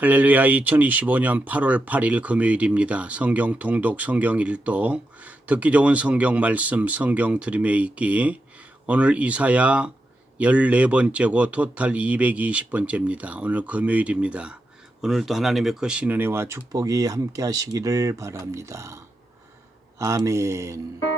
할렐루야 2025년 8월 8일 금요일입니다. 성경 통독 성경 일도 듣기 좋은 성경 말씀 성경 들음에 읽기 오늘 이사야 14번째고 토탈 220번째입니다. 오늘 금요일입니다. 오늘도 하나님의 크신 은혜와 축복이 함께 하시기를 바랍니다. 아멘.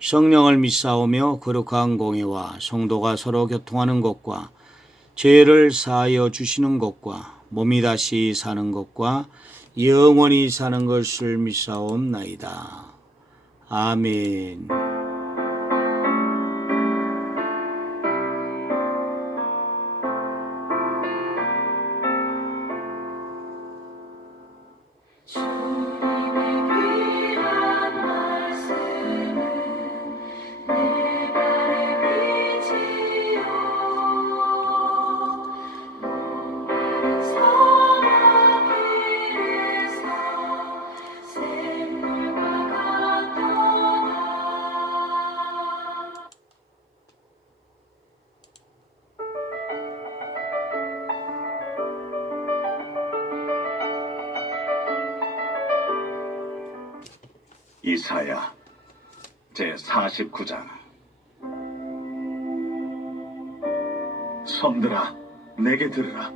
성령을 믿사오며 거룩한 공예와 성도가 서로 교통하는 것과 죄를 사하여 주시는 것과 몸이 다시 사는 것과 영원히 사는 것을 믿사옵나이다. 아멘. 이사야. 제 49장. 섬들아 내게 들으라.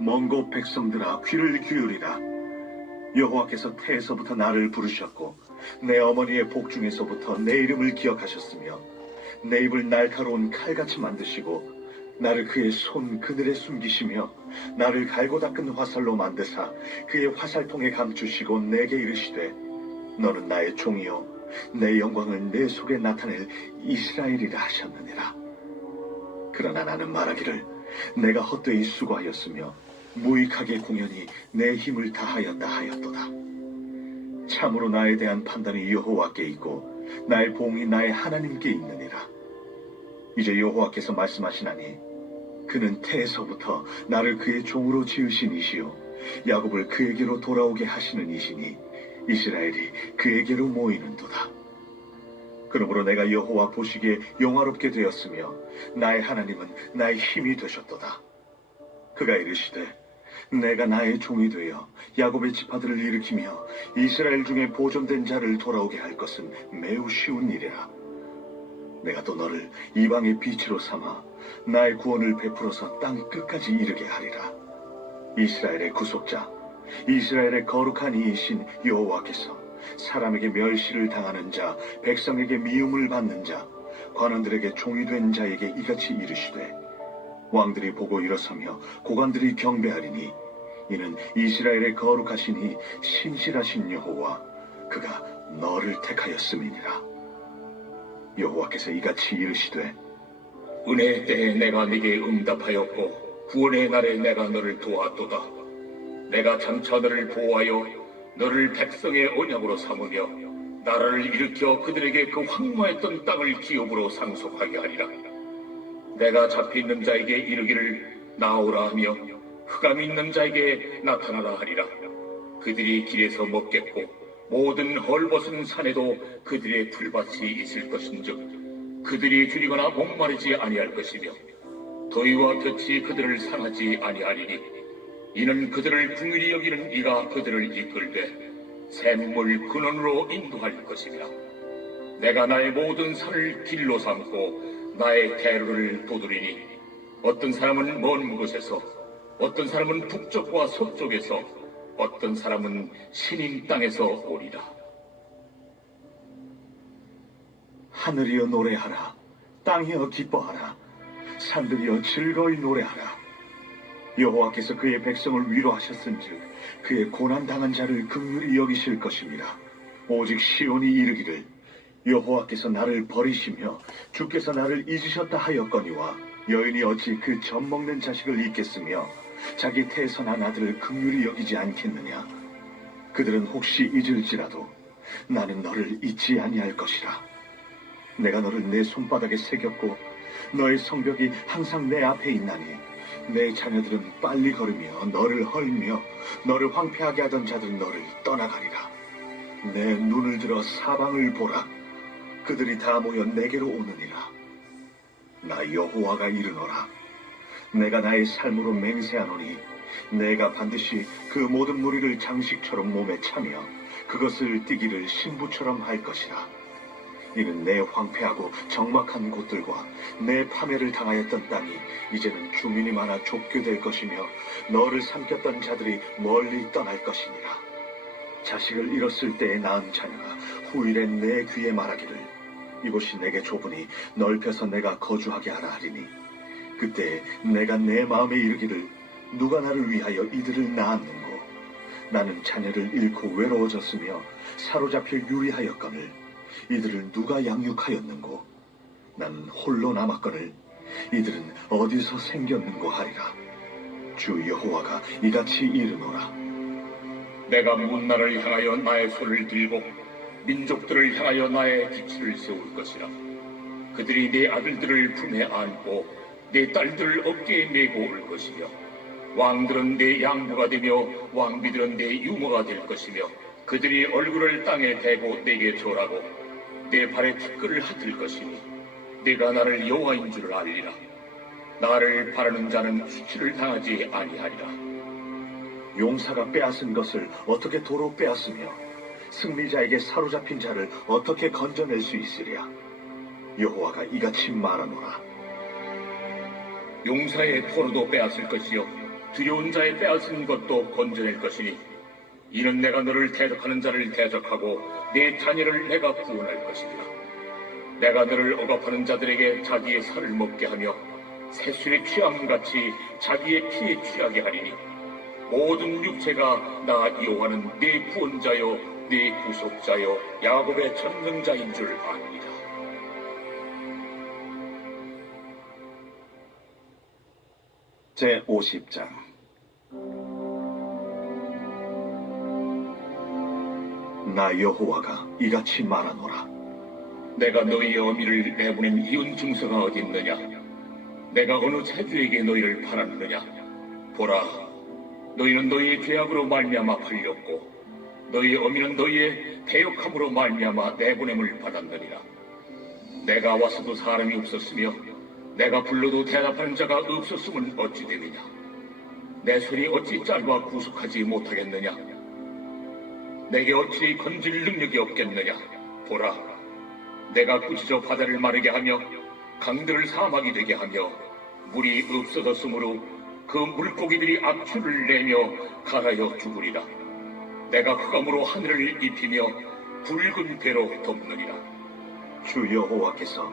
먼 곳 백성들아 귀를 기울이라. 여호와께서 태에서부터 나를 부르셨고 내 어머니의 복중에서부터 내 이름을 기억하셨으며 내 입을 날카로운 칼같이 만드시고 나를 그의 손 그늘에 숨기시며 나를 갈고 닦은 화살로 만드사 그의 화살통에 감추시고 내게 이르시되 너는 나의 종이요. 내 영광을 내 속에 나타낼 이스라엘이라 하셨느니라. 그러나 나는 말하기를 내가 헛되이 수고하였으며 무익하게 공연히 내 힘을 다하였다 하였도다. 참으로 나에 대한 판단이 여호와께 있고 나의 봉이 나의 하나님께 있느니라. 이제 여호와께서 말씀하시나니 그는 태에서부터 나를 그의 종으로 지으신 이시요 야곱을 그에게로 돌아오게 하시는 이시니 이스라엘이 그에게로 모이는도다. 그러므로 내가 여호와 보시기에 영화롭게 되었으며 나의 하나님은 나의 힘이 되셨도다. 그가 이르시되 내가 나의 종이 되어 야곱의 지파들을 일으키며 이스라엘 중에 보존된 자를 돌아오게 할 것은 매우 쉬운 일이라. 내가 또 너를 이방의 빛으로 삼아 나의 구원을 베풀어서 땅 끝까지 이르게 하리라. 이스라엘의 구속자, 이스라엘의 거룩한 이이신 여호와께서 사람에게 멸시를 당하는 자, 백성에게 미움을 받는 자, 관원들에게 종이 된 자에게 이같이 이르시되 왕들이 보고 일어서며 고관들이 경배하리니 이는 이스라엘의 거룩하시니 신실하신 여호와 그가 너를 택하였음이니라 여호와께서 이같이 이르시되 은혜의 때에 내가 네게 응답하였고 구원의 날에 내가 너를 도왔도다. 내가 장차 너를 보호하여 너를 백성의 언약으로 삼으며 나라를 일으켜 그들에게 그 황무했던 땅을 기업으로 상속하게 하리라. 내가 잡혀 있는 자에게 이르기를 나오라 하며 흑암 있는 자에게 나타나라 하리라. 그들이 길에서 먹겠고 모든 헐벗은 산에도 그들의 풀밭이 있을 것인즉 그들이 줄이거나 목마르지 아니할 것이며 더위와 볕이 그들을 상하지 아니하리니 이는 그들을 궁일이 여기는 이가 그들을 이끌되 샘물 근원으로 인도할 것이니라. 내가 나의 모든 산을 길로 삼고 나의 대로를 도두리니 어떤 사람은 먼 곳에서 어떤 사람은 북쪽과 서쪽에서 어떤 사람은 신임 땅에서 오리라. 하늘이여 노래하라 땅이여 기뻐하라 산들이여 즐거이 노래하라 여호와께서 그의 백성을 위로하셨은즉 그의 고난 당한 자를 긍휼히 여기실 것입니다. 오직 시온이 이르기를 여호와께서 나를 버리시며 주께서 나를 잊으셨다 하였거니와 여인이 어찌 그 젖 먹는 자식을 잊겠으며 자기 난 아들을 긍휼히 여기지 않겠느냐? 그들은 혹시 잊을지라도 나는 너를 잊지 아니할 것이라. 내가 너를 내 손바닥에 새겼고 너의 성벽이 항상 내 앞에 있나니 내 자녀들은 빨리 걸으며 너를 헐며 너를 황폐하게 하던 자들은 너를 떠나가리라. 내 눈을 들어 사방을 보라. 그들이 다 모여 내게로 오느니라. 나 여호와가 이르노라. 내가 나의 삶으로 맹세하노니 내가 반드시 그 모든 무리를 장식처럼 몸에 차며 그것을 띠기를 신부처럼 할 것이라 이는 내 황폐하고 적막한 곳들과 내 파멸을 당하였던 땅이 이제는 주민이 많아 좁게 될 것이며 너를 삼켰던 자들이 멀리 떠날 것이니라. 자식을 잃었을 때에 낳은 자녀가 후일에 내 귀에 말하기를 이곳이 내게 좁으니 넓혀서 내가 거주하게 하라 하리니 그때 내가 내 마음에 이르기를 누가 나를 위하여 이들을 낳았는고? 나는 자녀를 잃고 외로워졌으며 사로잡혀 유리하였거늘 이들을 누가 양육하였는고? 나는 홀로 남았거늘 이들은 어디서 생겼는고 하리라. 주 여호와가 이같이 이르노라. 내가 문나를 향하여 나의 손을 들고 민족들을 향하여 나의 기치를 세울 것이라. 그들이 내 아들들을 품에 안고 내 딸들을 어깨에 메고 올 것이며 왕들은 내 양부가 되며 왕비들은 내 유모가 될 것이며 그들이 얼굴을 땅에 대고 내게 절하고 내 발에 티끌을 핫을 것이니 내가 나를 여호와인 줄을 알리라. 나를 바라는 자는 수치를 당하지 아니하리라. 용사가 빼앗은 것을 어떻게 도로 빼앗으며 승리자에게 사로잡힌 자를 어떻게 건져낼 수 있으랴 여호와가 이같이 말하노라 용사의 토로도 빼앗을 것이요 두려운 자의 빼앗은 것도 건져낼 것이니 이는 내가 너를 대적하는 자를 대적하고 내 자녀를 내가 구원할 것이니라. 내가 너를 억압하는 자들에게 자기의 살을 먹게 하며 새술의 취함같이 자기의 피에 취하게 하리니 모든 육체가 나 여호와는 내 구원자요 내 구속자요 야곱의 전능자인 줄 아니라 제 50장 나 여호와가 이같이 말하노라 내가 너희의 어미를 내보낸 이혼 증서가 어디 있느냐? 내가 어느 자주에게 너희를 팔았느냐? 보라, 너희는 너희의 죄악으로 말미암아 팔렸고, 너희의 어미는 너희의 대역함으로 말미암아 내보냄을 받았느니라. 내가 와서도 사람이 없었으며, 내가 불러도 대답하는 자가 없었음은 어찌 되느냐? 내 손이 어찌 짧아 구속하지 못하겠느냐? 내게 어찌 건질 능력이 없겠느냐? 보라, 내가 꾸짖어 바다를 마르게 하며 강들을 사막이 되게 하며 물이 없어졌으므로 그 물고기들이 악취를 내며 갈아여 죽으리라. 내가 흑암으로 하늘을 입히며 붉은 배로 덮느니라. 주 여호와께서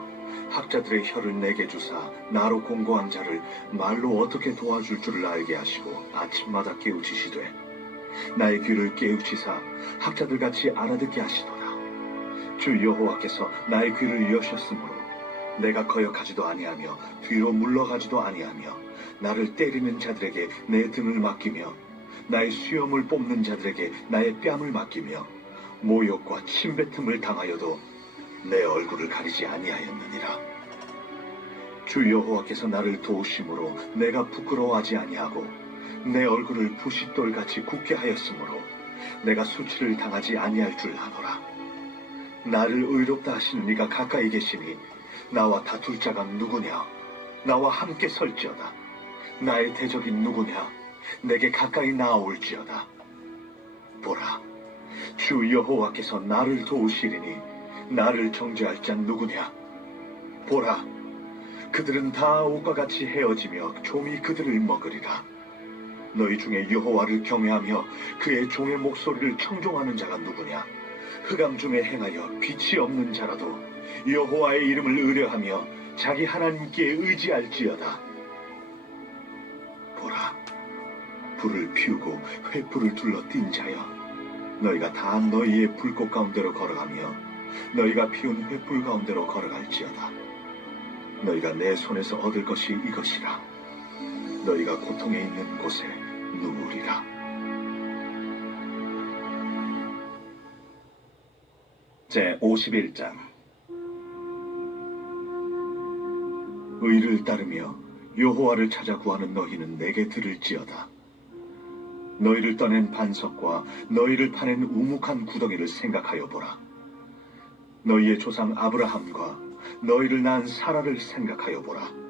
학자들의 혀를 내게 주사 나로 공고한 자를 말로 어떻게 도와줄 줄을 알게 하시고 아침마다 깨우치시되 나의 귀를 깨우치사 학자들 같이 알아듣게 하시도다 주 여호와께서 나의 귀를 여셨으므로 내가 거역하지도 아니하며 뒤로 물러가지도 아니하며 나를 때리는 자들에게 내 등을 맡기며 나의 수염을 뽑는 자들에게 나의 뺨을 맡기며 모욕과 침뱉음을 당하여도 내 얼굴을 가리지 아니하였느니라. 주 여호와께서 나를 도우심으로 내가 부끄러워하지 아니하고 내 얼굴을 부싯돌 같이 굳게 하였으므로 내가 수치를 당하지 아니할 줄 아노라. 나를 의롭다 하시는 이가 가까이 계시니 나와 다툴 자가 누구냐? 나와 함께 설지어다. 나의 대적인 누구냐? 내게 가까이 나아올지어다. 보라, 주 여호와께서 나를 도우시리니 나를 정죄할 자 누구냐? 보라, 그들은 다 옷과 같이 헤어지며 좀이 그들을 먹으리라. 너희 중에 여호와를 경외하며 그의 종의 목소리를 청종하는 자가 누구냐? 흑암 중에 행하여 빛이 없는 자라도 여호와의 이름을 의뢰하며 자기 하나님께 의지할지어다. 보라, 불을 피우고 횃불을 둘러 띈 자여, 너희가 다 너희의 불꽃 가운데로 걸어가며 너희가 피운 횃불 가운데로 걸어갈지어다. 너희가 내 손에서 얻을 것이 이것이라. 너희가 고통에 있는 곳에 누우리라. 제 51장 의를 따르며 여호와를 찾아 구하는 너희는 내게 들을지어다. 너희를 떠낸 반석과 너희를 파낸 우묵한 구덩이를 생각하여 보라. 너희의 조상 아브라함과 너희를 낳은 사라를 생각하여 보라.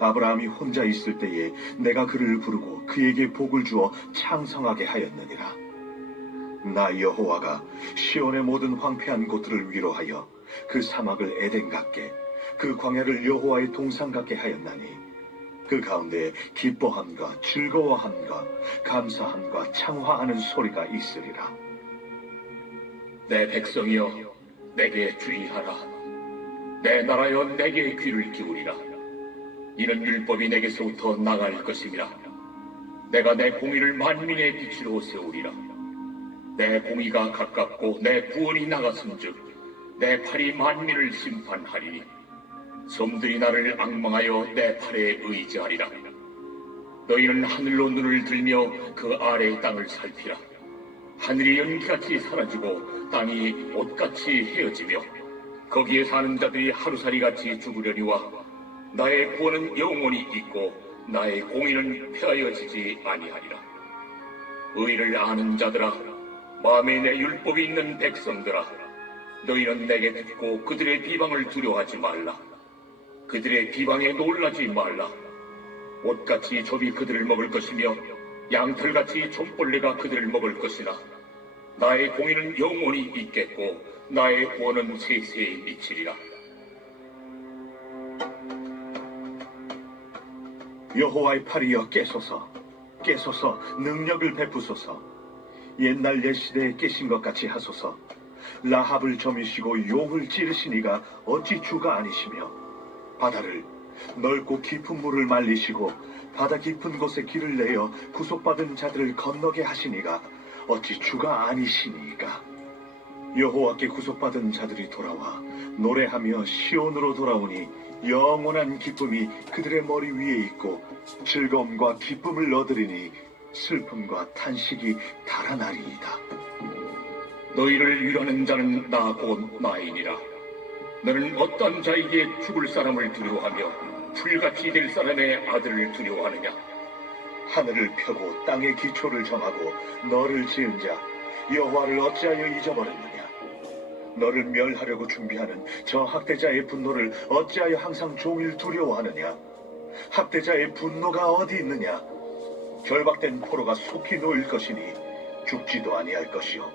아브라함이 혼자 있을 때에 내가 그를 부르고 그에게 복을 주어 창성하게 하였느니라. 나 여호와가 시온의 모든 황폐한 곳들을 위로하여 그 사막을 에덴 같게 그 광야를 여호와의 동산 같게 하였나니 그 가운데 기뻐함과 즐거워함과 감사함과 창화하는 소리가 있으리라. 내 백성이여 내게 주의하라 내 나라여 내게 귀를 기울이라 이는 율법이 내게서부터 나갈 것임이라. 내가 내 공의를 만민의 빛으로 세우리라. 내 공의가 가깝고 내 구원이 나갔은즉 내 팔이 만민을 심판하리니 섬들이 나를 악망하여 내 팔에 의지하리라. 너희는 하늘로 눈을 들며 그 아래의 땅을 살피라. 하늘이 연기같이 사라지고 땅이 옷같이 헤어지며 거기에 사는 자들이 하루살이같이 죽으려니와 나의 구원은 영원히 있고 나의 공의는 폐하여지지 아니하리라. 의를 아는 자들아 마음에 내 율법이 있는 백성들아 너희는 내게 듣고 그들의 비방을 두려워하지 말라. 그들의 비방에 놀라지 말라. 옷같이 좁이 그들을 먹을 것이며 양털같이 좀벌레가 그들을 먹을 것이나 나의 공의는 영원히 있겠고 나의 구원은 세세히 미치리라 여호와의 팔이여 깨소서 깨소서 능력을 베푸소서. 옛날 옛 시대에 깨신 것 같이 하소서. 라합을 점이시고 용을 찌르시니가 어찌 주가 아니시며 바다를 넓고 깊은 물을 말리시고 바다 깊은 곳에 길을 내어 구속받은 자들을 건너게 하시니가 어찌 주가 아니시니까 여호와께 구속받은 자들이 돌아와 노래하며 시온으로 돌아오니 영원한 기쁨이 그들의 머리 위에 있고 즐거움과 기쁨을 얻으리니 슬픔과 탄식이 달아나리이다. 너희를 위하는 자는 나 곧 나이니라 너는 어떤 자에게 죽을 사람을 두려워하며 풀같이 될 사람의 아들을 두려워하느냐 하늘을 펴고 땅의 기초를 정하고 너를 지은 자 여호와를 어찌하여 잊어버렸느냐? 너를 멸하려고 준비하는 저 학대자의 분노를 어찌하여 항상 종일 두려워하느냐? 학대자의 분노가 어디 있느냐? 결박된 포로가 속히 놓일 것이니 죽지도 아니할 것이요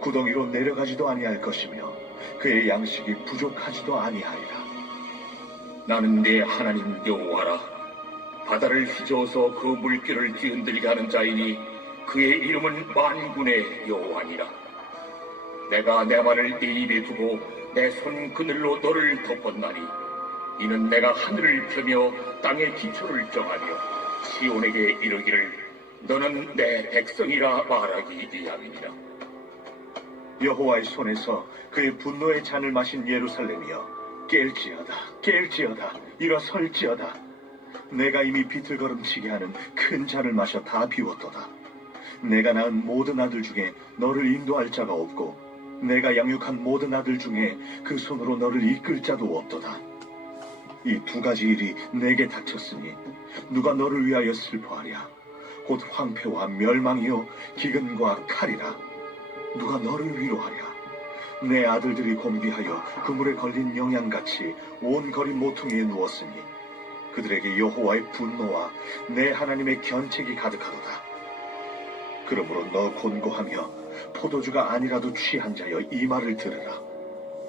구덩이로 내려가지도 아니할 것이며 그의 양식이 부족하지도 아니하리라. 나는 네 하나님 여호와라 바다를 휘저어서 그 물결을 뒤흔들게 하는 자이니 그의 이름은 만군의 여호와니라 내가 내 말을 네 입에 두고 내 손 그늘로 너를 덮었나니 이는 내가 하늘을 펴며 땅의 기초를 정하며 시온에게 이르기를 너는 내 백성이라 말하기 위함이니라. 여호와의 손에서 그의 분노의 잔을 마신 예루살렘이여 깰지어다 깰지어다 일어설지어다. 내가 이미 비틀거름치게 하는 큰 잔을 마셔 다 비웠도다. 내가 낳은 모든 아들 중에 너를 인도할 자가 없고 내가 양육한 모든 아들 중에 그 손으로 너를 이끌 자도 없도다 이 두 가지 일이 내게 닥쳤으니 누가 너를 위하여 슬퍼하랴 곧 황폐와 멸망이요 기근과 칼이라 누가 너를 위로하랴? 내 아들들이 곤비하여 그물에 걸린 영양같이 온 거리 모퉁이에 누웠으니 그들에게 여호와의 분노와 내 하나님의 견책이 가득하도다. 그러므로 너 곤고하며 포도주가 아니라도 취한 자여 이 말을 들으라.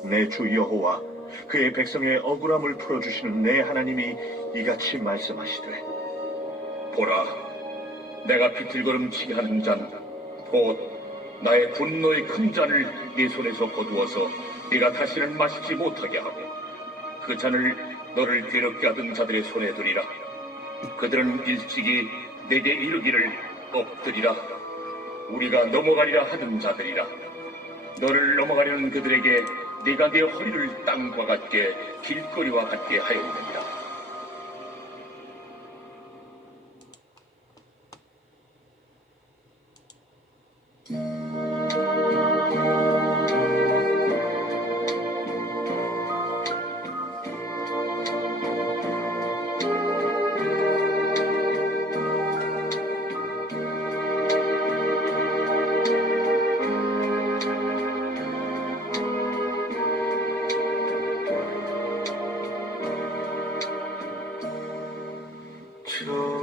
내 주 여호와 그의 백성의 억울함을 풀어주시는 내 하나님이 이같이 말씀하시되 보라, 내가 비틀거름 치게 하는 잔, 곧 나의 분노의 큰 잔을 네 손에서 거두어서 네가 다시는 마시지 못하게 하고 그 잔을 너를 괴롭게 하던 자들의 손에 두리라 그들은 일찍이 내게 이르기를 엎드리라 우리가 넘어가리라 하던 자들이라. 너를 넘어가려는 그들에게 네가 네 허리를 땅과 같게 길거리와 같게 하였느니라 조심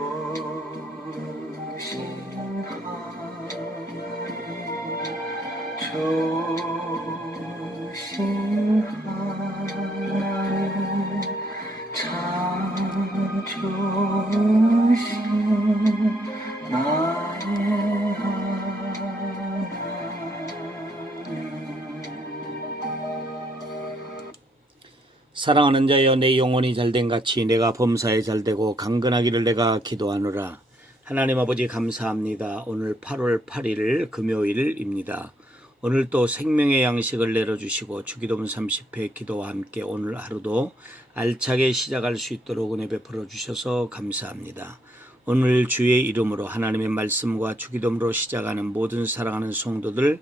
사랑하는 자여 내 영혼이 잘된 같이 내가 범사에 잘되고 강건하기를 내가 기도하노라. 하나님 아버지 감사합니다. 오늘 8월 8일 금요일입니다. 오늘 또 생명의 양식을 내려주시고 주기도문 30회 기도와 함께 오늘 하루도 알차게 시작할 수 있도록 은혜 베풀어 주셔서 감사합니다. 오늘 주의 이름으로 하나님의 말씀과 주기도문으로 시작하는 모든 사랑하는 성도들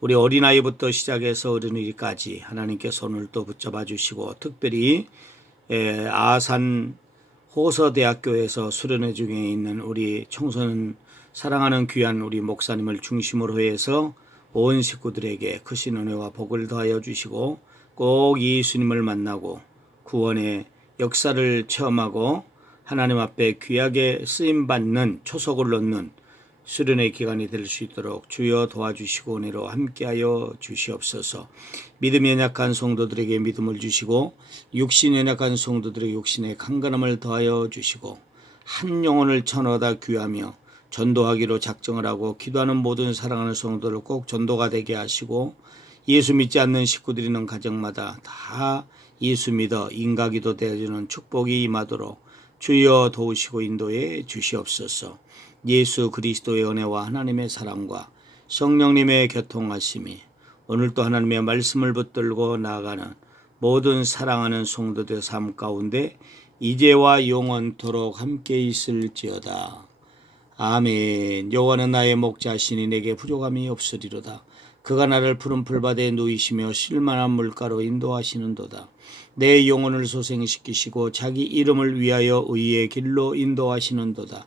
우리 어린아이부터 시작해서 어른이까지 하나님께서 오늘 또 붙잡아 주시고 특별히 에, 아산 호서대학교에서 수련회 중에 있는 우리 청소년 사랑하는 귀한 우리 목사님을 중심으로 해서 온 식구들에게 크신 은혜와 복을 더하여 주시고 꼭 예수님을 만나고 구원의 역사를 체험하고 하나님 앞에 귀하게 쓰임 받는 초석을 놓는 수련의 기간이 될 수 있도록 주여 도와주시고 은혜로 함께하여 주시옵소서. 믿음이 연약한 성도들에게 믿음을 주시고 육신 연약한 성도들에게 육신의 강건함을 더하여 주시고 한 영혼을 천하다 귀하며 전도하기로 작정을 하고 기도하는 모든 사랑하는 성도를 꼭 전도가 되게 하시고 예수 믿지 않는 식구들이 있는 가정마다 다 예수 믿어 인가기도 되어주는 축복이 임하도록 주여 도우시고 인도해 주시옵소서. 예수 그리스도의 은혜와 하나님의 사랑과 성령님의 교통하심이 오늘도 하나님의 말씀을 붙들고 나아가는 모든 사랑하는 성도들 삶 가운데 이제와 영원토록 함께 있을지어다. 아멘. 여호와는 나의 목자시니 내게 부족함이 없으리로다. 그가 나를 푸른 풀밭에 누이시며 실만한 물가로 인도하시는도다. 내 영혼을 소생시키시고 자기 이름을 위하여 의의 길로 인도하시는도다.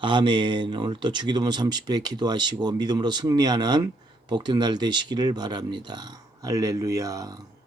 아멘. 오늘 또 주기도문 30회 기도하시고 믿음으로 승리하는 복된 날 되시기를 바랍니다. 할렐루야.